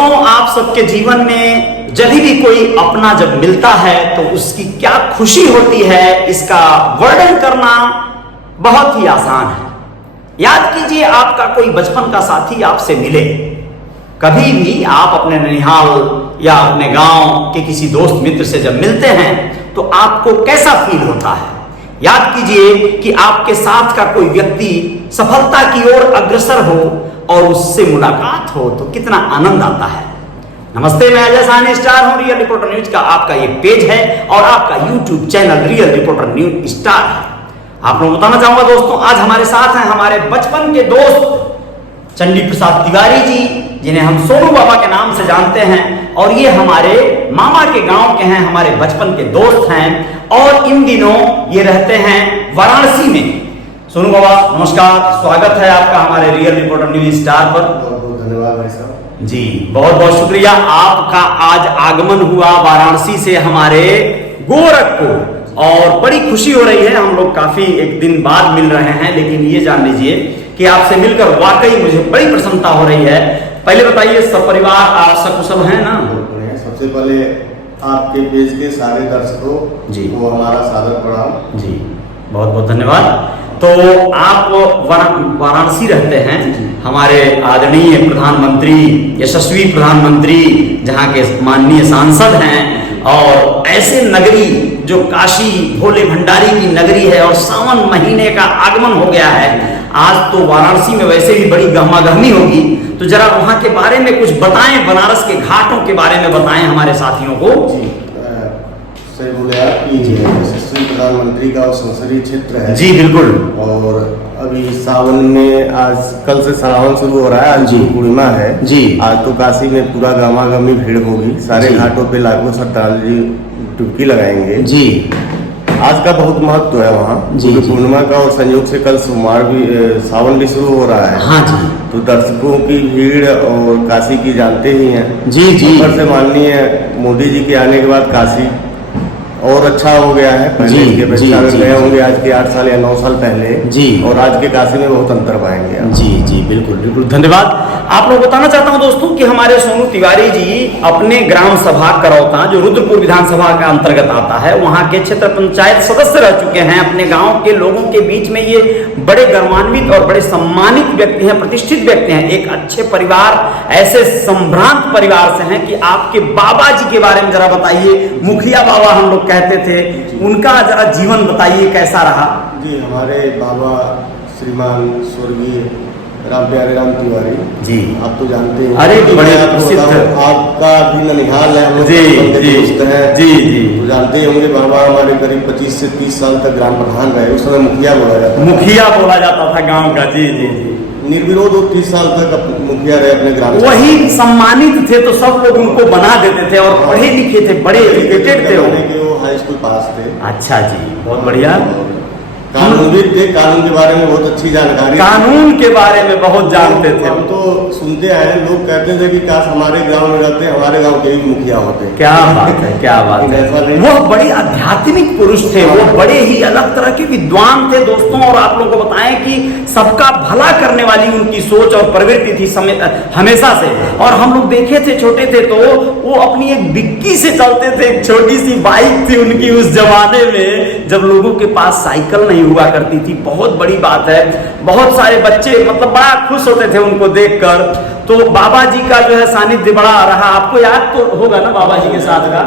दोस्तों, आप सबके जीवन में जब भी कोई अपना जब मिलता है तो उसकी क्या खुशी होती है, इसका वर्णन करना बहुत ही आसान है। याद कीजिए, आपका कोई बचपन का साथी आपसे मिले, कभी भी आप अपने ननिहाल या अपने गांव के किसी दोस्त मित्र से जब मिलते हैं तो आपको कैसा फील होता है। याद कीजिए कि आपके साथ का कोई व्यक्ति सफलता की ओर अग्रसर हो और उससे मुलाकात हो तो कितना आनंद आता है। नमस्ते, मैं अजय साहनी स्टार हूं। रियल रिपोर्टर न्यूज का आपका ये पेज है और आपका YouTube channel real reporter news star है। आप लोग बताना चाहूंगा दोस्तों, आज हमारे साथ हैं हमारे बचपन के दोस्त चंडी प्रसाद तिवारी जी, जिन्हें हम सोनू बाबा के नाम से जानते हैं, और ये हमारे मामा के गांव के हैं, हमारे बचपन के दोस्त हैं और इन दिनों ये रहते हैं वाराणसी में। सोनू बाबा नमस्कार, स्वागत है आपका हमारे रियल रिपोर्टर न्यूज स्टार पर। बहुत बहुत धन्यवाद भाई साहब जी, बहुत बहुत शुक्रिया। आपका आज आगमन हुआ वाराणसी से हमारे गोरखपुर और बड़ी खुशी हो रही है। हम लोग काफी एक दिन बाद मिल रहे हैं, लेकिन ये जान लीजिए कि आपसे मिलकर वाकई मुझे बड़ी प्रसन्नता हो रही है। पहले बताइए, सब परिवार आप सकुशल हैं ना? सबसे पहले आपके पेज के सारे दर्शकों जी को हमारा सादर प्रणाम। जी, बहुत बहुत धन्यवाद। तो आप वाराणसी रहते हैं, हमारे आदरणीय प्रधानमंत्री, यशस्वी प्रधानमंत्री, जहां के माननीय सांसद हैं, और ऐसे नगरी जो काशी भोले भंडारी की नगरी है और सावन महीने का आगमन हो गया है। आज तो वाराणसी में वैसे भी बड़ी गहमागहमी होगी, तो जरा वहां के बारे में कुछ बताएं, बनारस के घाटों के बारे में बताएं हमारे साथियों को। सही बोले आप कि यशस्वी प्रधानमंत्री का संसदीय क्षेत्र है। जी बिल्कुल। और अभी सावन में आज कल से सावन शुरू हो रहा है, आज जी पूर्णिमा है जी। आज तो काशी में पूरा गहमागहमी भीड़ होगी, सारे घाटों पे लाखों श्रद्धालु डुबकी लगाएंगे जी। आज का बहुत महत्व है वहाँ जी, पूर्णिमा का, और संयोग से कल सोमवार भी सावन भी शुरू हो रहा है। हाँ जी। तो दर्शकों की भीड़ और काशी की जानते ही हैं जी जी। ऊपर से माननीय मोदी जी के आने के बाद काशी और अच्छा हो गया है। पहले के गए होंगे आज के 8 साल या 9 साल पहले जी, और आज के काशी में बहुत अंतर पाएंगे आप। जी जी बिल्कुल बिल्कुल, धन्यवाद। आप लोग बताना चाहता हूं दोस्तों कि हमारे सोनू तिवारी जी अपने ग्राम सभा करौता, जो रुद्रपुर विधानसभा का अंतर्गत आता है, वहां के क्षेत्र पंचायत सदस्य रह चुके हैं। अपने गांव के लोगों के बीच में ये बड़े गौरवान्वित और बड़े सम्मानित व्यक्ति हैं, प्रतिष्ठित व्यक्ति हैं। एक अच्छे परिवार, ऐसे संभ्रांत परिवार से हैं कि आपके बाबा जी के बारे में जरा बताइए। मुखिया बाबा हम लोग कहते थे, उनका जरा जीवन बताइए कैसा रहा। जी, हमारे बाबा श्रीमान स्वर्गीय राम प्यारे राम तिवारी जी, आप तो जानते हैं। अरे बड़े प्रसिद्ध, आपका भी ननिहाल है, हम लोग जी जी दोस्त हैं जी जी। तो जानते होंगे, बाबा हमारे करीब 25 से 30 साल तक ग्राम प्रधान रहे। उस समय मुखिया बोला जाता था, मुखिया बोला जाता था गांव का। जी जी जी, निर्विरोध 30 साल तक मुखिया रहे अपने ग्राम। वही सम्मानित थे तो सब लोग उनको बना देते थे, और पढ़े लिखे थे, बड़े एजुकेटेड थे वो हाई स्कूल पास थे। अच्छा जी, बहुत बढ़िया। कानूनविद थे, कानून के बारे में बहुत अच्छी जानकारी, कानून के बारे में बहुत जानते थे। हम तो सुनते आए, लोग कहते थे कि काश हमारे गांव में रहते, हमारे गांव के भी मुखिया होते। क्या बात है, क्या बात है। वो बड़े आध्यात्मिक पुरुष थे, वो बड़े ही अलग तरह के विद्वान थे दोस्तों। और आप लोगों को बताएं कि सबका भला करने वाली उनकी सोच और प्रवृत्ति थी हमेशा से। और हम लोग देखे थे, छोटे थे तो वो अपनी एक बिक्की से चलते थे। एक छोटी सी बाइक थी उनकी उस जमाने में, जब लोगों के पास साइकिल नहीं हुआ करती थी। बहुत बड़ी बात है, बहुत सारे बच्चे मतलब बड़ा खुश होते थे उनको देखकर। तो बाबा जी का जो है सानिध्य बड़ा रहा। आपको याद तो होगा ना बाबा जी के साथ का?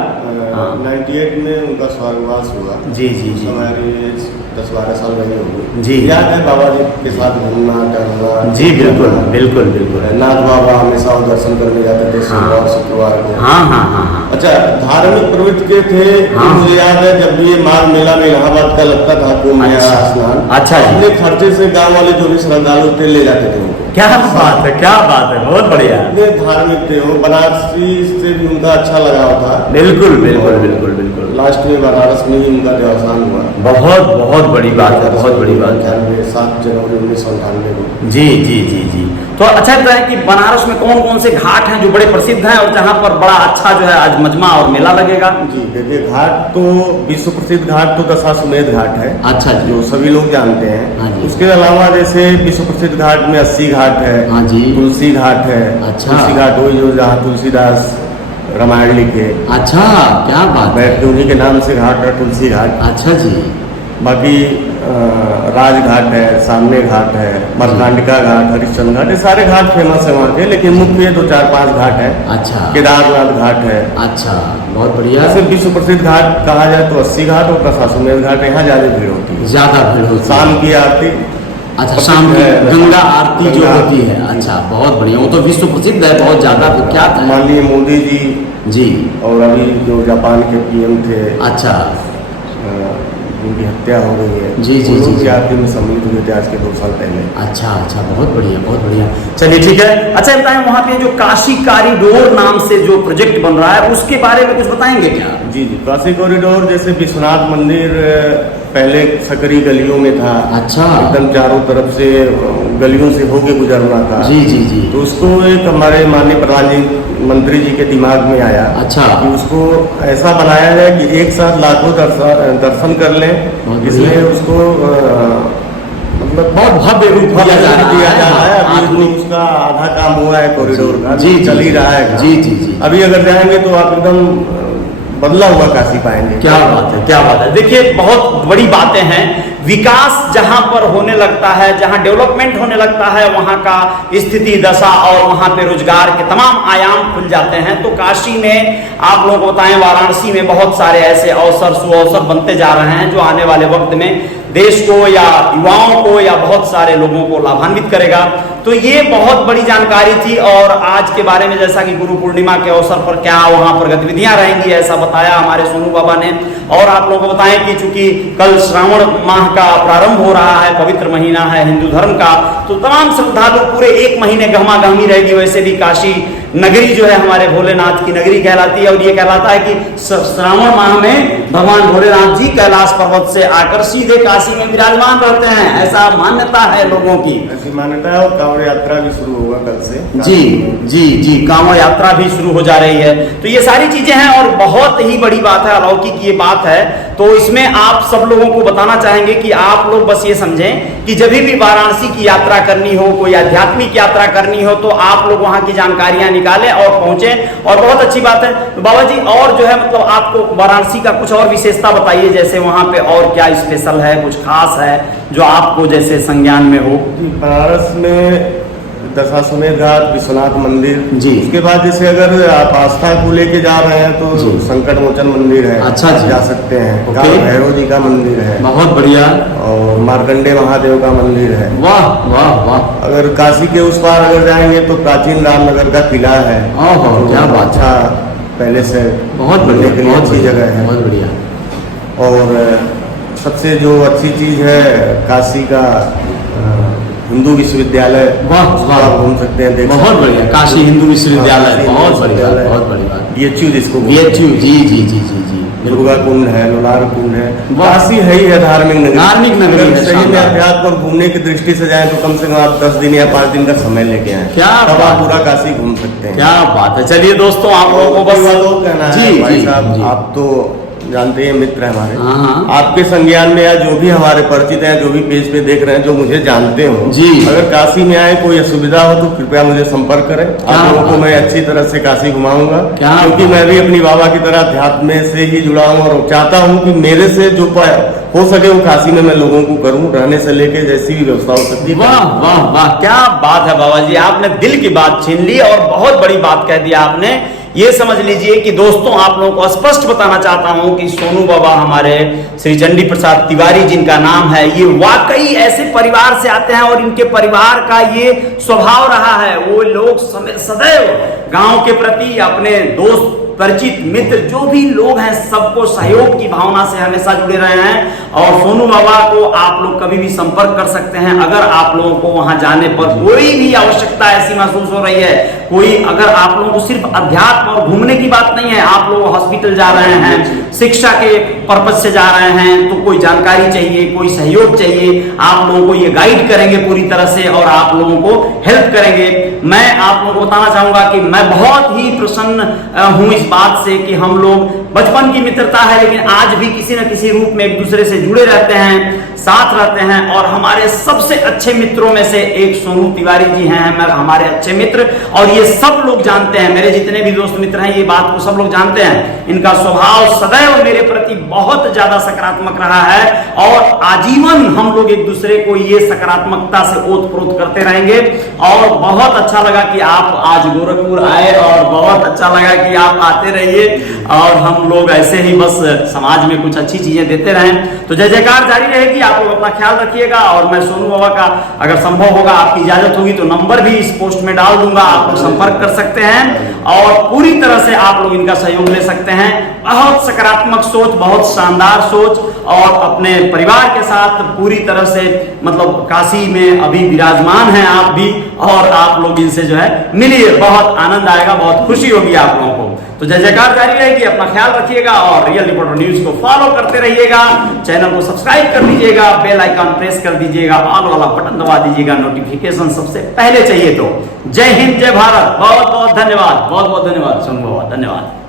98 में उनका स्वर्गवास हुआ। जी जी जी, हमारे 10-12 साल रहे होंगे जी। याद है बाबा जी के साथ घूमना टहलना? जी बिल्कुल बिल्कुल बिल्कुल। नाथ बाबा हमेशा दर्शन करने जाते थे सोमवार शुक्रवार को। हाँ हाँ हाँ हाँ। अच्छा, धार्मिक प्रवृत्ति के थे। हाँ। मुझे याद है जब भी ये माघ मेला में इलाहाबाद का लगता था कुंभ स्नान, अच्छा, अपने खर्चे से गाँव वाले जो भी श्रद्धालु थे ले जाते थे उनको। क्या बात है, क्या बात है, बहुत बढ़िया। इतने धार्मिक थे वो, बनारसी से भी उनका अच्छा लगाव था। बिल्कुल बिल्कुल बिल्कुल बिल्कुल। लास्ट में बनारस में ही उनका देवस्थान हुआ। बहुत बहुत बड़ी बात है, बहुत बड़ी बात है। 7 जनवरी 1998 को। जी जी जी जी। तो अच्छा लगता है कि बनारस में कौन कौन से घाट हैं जो बड़े प्रसिद्ध हैं और जहाँ पर बड़ा अच्छा जो है आज मजमा और मेला लगेगा? जी देखिए, घाट तो विश्व प्रसिद्ध घाट तो दशाश्वमेध घाट है। अच्छा जी। जो सभी लोग जानते हैं। हाँ जी। उसके अलावा जैसे विश्व प्रसिद्ध घाट में 80 घाट है। हाँ जी। तुलसी घाट है। अच्छा। तुलसी घाट वही जो जहाँ तुलसीदास रामायण लिखे। अच्छा, क्या बात है। बैठ के उन्हीं के नाम से घाट है, तुलसी घाट। अच्छा जी। बाकी राजघाट है, सामने घाट है, मरकांडिका घाट, हरिश्चंद्र घाट, ये सारे घाट फेमस है वहाँ के, लेकिन मुख्य 2-4-5 घाट है। अच्छा। केदारनाथ घाट है। अच्छा, बहुत बढ़िया। ऐसे विश्व प्रसिद्ध घाट कहा जाए तो 80 घाट और दशाश्वमेध घाट, यहाँ ज्यादा भीड़ होती है। ज्यादा भीड़ होती है। शाम की आरती। अच्छा, शाम की गंगा आरती जो होती है। अच्छा, बहुत बढ़िया। वो तो विश्व प्रसिद्ध है, बहुत ज्यादा विख्यात है। माननीय मोदी जी जी और अभी जो जापान के पीएम थे, अच्छा, उनकी हत्या हो गई है। जी जी जी जी। आरती में सम्मिलित हुए थे आज के 2 साल पहले। अच्छा अच्छा, बहुत बढ़िया, बहुत बढ़िया। चलिए ठीक है। अच्छा बताएं, वहाँ पे जो काशी कॉरिडोर नाम से जो प्रोजेक्ट बन रहा है उसके बारे में कुछ बताएंगे क्या? जी जी, काशी कॉरिडोर जैसे विश्वनाथ मंदिर पहले सकरी गलियों में था। अच्छा। एकदम चारों तरफ से गलियों से होके गुजरना था। जी जी जी। तो उसको एक हमारे माननीय प्रधान जी मंत्री जी के दिमाग में आया। अच्छा। कि उसको ऐसा बनाया जाए कि एक साथ लाखों दर्शन कर लें, इसलिए उसको मतलब बहुत भव्य रूप दिया जा रहा है। अभी तो उसका आधा काम हुआ है कॉरिडोर का, जी चल ही रहा है। जी जी जी। अभी अगर जाएंगे तो आप एकदम बदला हुआ काशी पाएंगे। क्या बात है, क्या बात है। देखिए, बहुत बड़ी बातें हैं। विकास जहां पर होने लगता है, जहां डेवलपमेंट होने लगता है, वहां का स्थिति दशा और वहां पे रोजगार के तमाम आयाम खुल जाते हैं। तो काशी में आप लोग बताएं, वाराणसी में बहुत सारे ऐसे अवसर सुअवसर बनते जा रहे हैं जो आने वाले वक्त में देश को या युवाओं को या बहुत सारे लोगों को लाभान्वित करेगा। तो ये बहुत बड़ी जानकारी थी। और आज के बारे में जैसा कि गुरु पूर्णिमा के अवसर पर क्या वहां पर गतिविधियां रहेंगी, ऐसा बताया हमारे सोनू बाबा ने। और आप लोगों को बताएं कि चूंकि कल श्रावण माह का प्रारंभ हो रहा है, पवित्र महीना है हिंदू धर्म का, तो तमाम श्रद्धालु पूरे 1 महीने गहमा गहमी रहेगी। वैसे भी काशी नगरी जो है हमारे भोलेनाथ की नगरी कहलाती है। और ये कहलाता है कि श्रावण माह में भगवान भोलेनाथ जी कैलाश पर्वत से आकर सीधे काशी में विराजमान रहते हैं, ऐसा मान्यता है लोगों की। ऐसी मान्यता है। और कांवड़ यात्रा भी शुरू होगा कल से। जी जी जी, कांवड़ यात्रा भी शुरू हो जा रही है। तो ये सारी चीजें हैं और बहुत ही बड़ी बात है, अलौकिक ये बात है। तो इसमें आप सब लोगों को बताना चाहेंगे कि आप लोग बस ये समझें कि जब भी वाराणसी की यात्रा करनी हो, कोई आध्यात्मिक यात्रा करनी हो, तो आप लोग वहां की जानकारियां निकालें और पहुंचे। और बहुत अच्छी बात है। तो बाबा जी, और जो है मतलब आपको वाराणसी का कुछ और विशेषता बताइए, जैसे वहां पे और क्या स्पेशल है, कुछ खास है जो आपको जैसे संज्ञान में हो? बनारस में दशाश्वमेध घाट, विश्वनाथ मंदिर। जी। उसके बाद जैसे अगर आप आस्था को लेके जा रहे हैं तो संकट मोचन मंदिर है। अच्छा जी। जा सकते हैं। ओके। भैरव जी का मंदिर है। बहुत बढ़िया। और मार्कंडे महादेव का मंदिर है। वाह वाह वाह। अगर काशी के उस पार अगर जाएंगे तो प्राचीन रामनगर का किला है। ओहो, क्या बात। अच्छा पहले से बहुत बढ़िया, के लिए अच्छी जगह है। बहुत बढ़िया। और सबसे जो अच्छी चीज है काशी का हिंदू विश्वविद्यालय। वाह वाह, घूम सकते हैं, देख बहुत बढ़िया। काशी हिंदू विश्वविद्यालय, बहुत बढ़िया, बहुत बड़ी बात। बीएचयू जिसको बीएचयू, जी जी जी जी जी। दुर्गा कुंड है, लोलार कुंड है। काशी है ही है धार्मिक नगरी। धार्मिक नगरी है। सही में अध्यात्म और घूमने की दृष्टि से जाए तो कम से कम आप 10 दिन या 5 दिन का समय लेके आए, क्या तब आप पूरा काशी घूम सकते हैं। क्या बात है। चलिए दोस्तों, आप लोगों को बस कहना है भाई साहब, आप तो जानते हैं, मित्र है हमारे। हाँ। आपके संज्ञान में या जो भी हमारे परिचित हैं, जो भी पेज पे देख रहे हैं, जो मुझे जानते हो जी, अगर काशी में आए कोई असुविधा हो तो कृपया मुझे संपर्क करें। आप लोगों को मैं अच्छी तरह से काशी घुमाऊंगा, क्योंकि मैं भी अपनी बाबा की तरह अध्यात्म से ही जुड़ा हूँ और चाहता हूँ कि मेरे से जो हो सके वो काशी में मैं लोगों को करूँ, रहने से लेके जैसी भी व्यवस्था हो सकती है। वाह वाह वाह, क्या बात है बाबा जी, आपने दिल की बात छीन ली और बहुत बड़ी बात कह दिया आपने। ये समझ लीजिए कि दोस्तों, आप लोगों को स्पष्ट बताना चाहता हूं कि सोनू बाबा हमारे श्री चंडी प्रसाद तिवारी जिनका नाम है, ये वाकई ऐसे परिवार से आते हैं और इनके परिवार का ये स्वभाव रहा है। वो लोग सदैव गांव के प्रति, अपने दोस्त परिचित मित्र जो भी लोग हैं सबको सहयोग की भावना से हमेशा जुड़े रहे हैं। और सोनू बाबा को आप लोग कभी भी संपर्क कर सकते हैं अगर आप लोगों को वहां जाने पर कोई भी आवश्यकता ऐसी महसूस हो रही है, कोई अगर आप लोगों को सिर्फ अध्यात्म और घूमने की बात नहीं है, आप लोग हॉस्पिटल जा रहे हैं, शिक्षा के पर्पज से जा रहे हैं, तो कोई जानकारी चाहिए, कोई सहयोग चाहिए, आप लोगों को ये गाइड करेंगे पूरी तरह से और आप लोगों को हेल्प करेंगे। मैं आप लोगों को बताना चाहूंगा कि मैं बहुत ही प्रसन्न हूं इस बात से कि हम लोग बचपन की मित्रता है लेकिन आज भी किसी न किसी रूप में एक दूसरे से जुड़े रहते हैं, साथ रहते हैं। और हमारे सबसे अच्छे मित्रों में से एक सोनू तिवारी जी हैं, हमारे अच्छे मित्र, और ये सब लोग जानते हैं, मेरे जितने भी दोस्त मित्र हैं ये बात को सब लोग जानते हैं। इनका स्वभाव सदैव मेरे प्रति बहुत ज्यादा सकारात्मक रहा है और आजीवन हम लोग एक दूसरे को ये सकारात्मकता से ओतप्रोत करते रहेंगे। और बहुत अच्छा लगा कि आप आज गोरखपुर आए और बहुत अच्छा लगा कि आप आते रहिए और हम लोग ऐसे ही बस समाज में कुछ अच्छी चीजें देते रहें। तो जय जयकार जारी रहेगी। आप लोग अपना ख्याल रखिएगा और मैं सोनू बाबा का अगर संभव होगा, आपकी इजाजत होगी तो नंबर भी इस पोस्ट में डाल दूंगा, आप लोग संपर्क कर सकते हैं और पूरी तरह से आप लोग इनका सहयोग ले सकते हैं। बहुत सकारात्मक सोच, बहुत शानदार सोच और अपने परिवार के साथ पूरी तरह से मतलब काशी में अभी विराजमान हैं आप भी, और आप लोग इनसे जो है मिलिए, बहुत आनंद आएगा, बहुत खुशी होगी आप लोगों को। तो जय जयकार जारी रहेगी। अपना ख्याल रखिएगा और रियल रिपोर्टर न्यूज को फॉलो करते रहिएगा, चैनल को सब्सक्राइब कर लीजिएगा, बेल आइकन प्रेस कर दीजिएगा, ऑल वाला बटन दबा दीजिएगा, नोटिफिकेशन सबसे पहले चाहिए तो। जय हिंद, जय भारत, बहुत बहुत धन्यवाद, बहुत बहुत धन्यवाद सोनू बाबा, धन्यवाद।